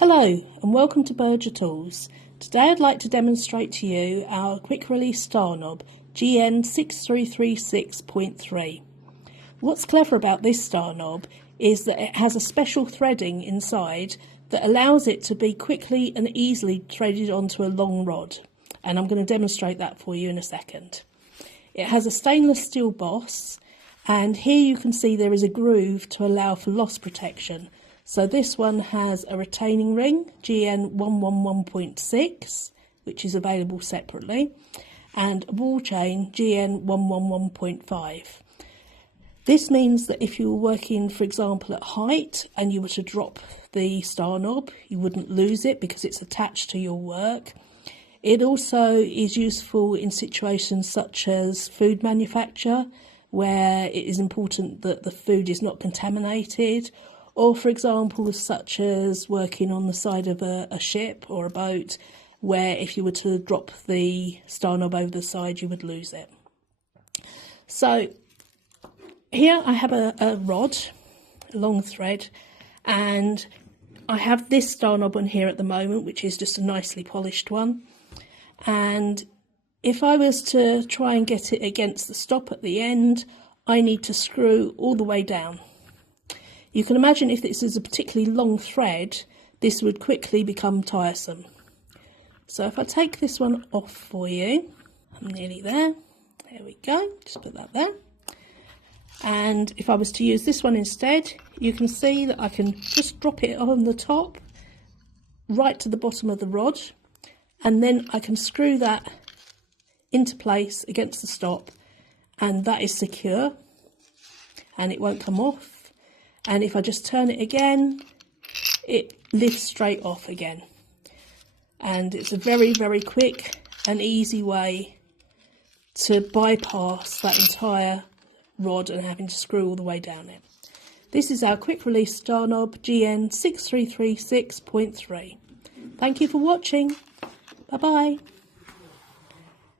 Hello and welcome to Berger Tools. Today I'd like to demonstrate to you our quick release star knob GN111.6 What's clever about this star knob is that it has a special threading inside that allows it to be quickly and easily threaded onto a long rod, and I'm going to demonstrate that for you in a second. It has a stainless steel boss, and here you can see there is a groove to allow for loss protection. So this one has a retaining ring, GN111.6, which is available separately, and a ball chain, GN111.5. This means that if you were working, for example, at height and you were to drop the star knob, you wouldn't lose it because it's attached to your work. It also is useful in situations such as food manufacture, where it is important that the food is not contaminated, or for example such as working on the side of a ship or a boat, where if you were to drop the star knob over the side you would lose it. So here I have a rod, a long thread, and I have this star knob on here at the moment, which is just a nicely polished one. And if I was to try and get it against the stop at the end, I need to screw all the way down. You can imagine if this is a particularly long thread, this would quickly become tiresome. So if I take this one off for you, I'm nearly there. There we go, just put that there. And if I was to use this one instead, you can see that I can just drop it on the top, right to the bottom of the rod, and then I can screw that into place against the stop, and that is secure and it won't come off. And if I just turn it again, it lifts straight off again. And it's a very, very quick and easy way to bypass that entire rod and having to screw all the way down it. This is our quick release star knob GN111.6. Thank you for watching. Bye bye.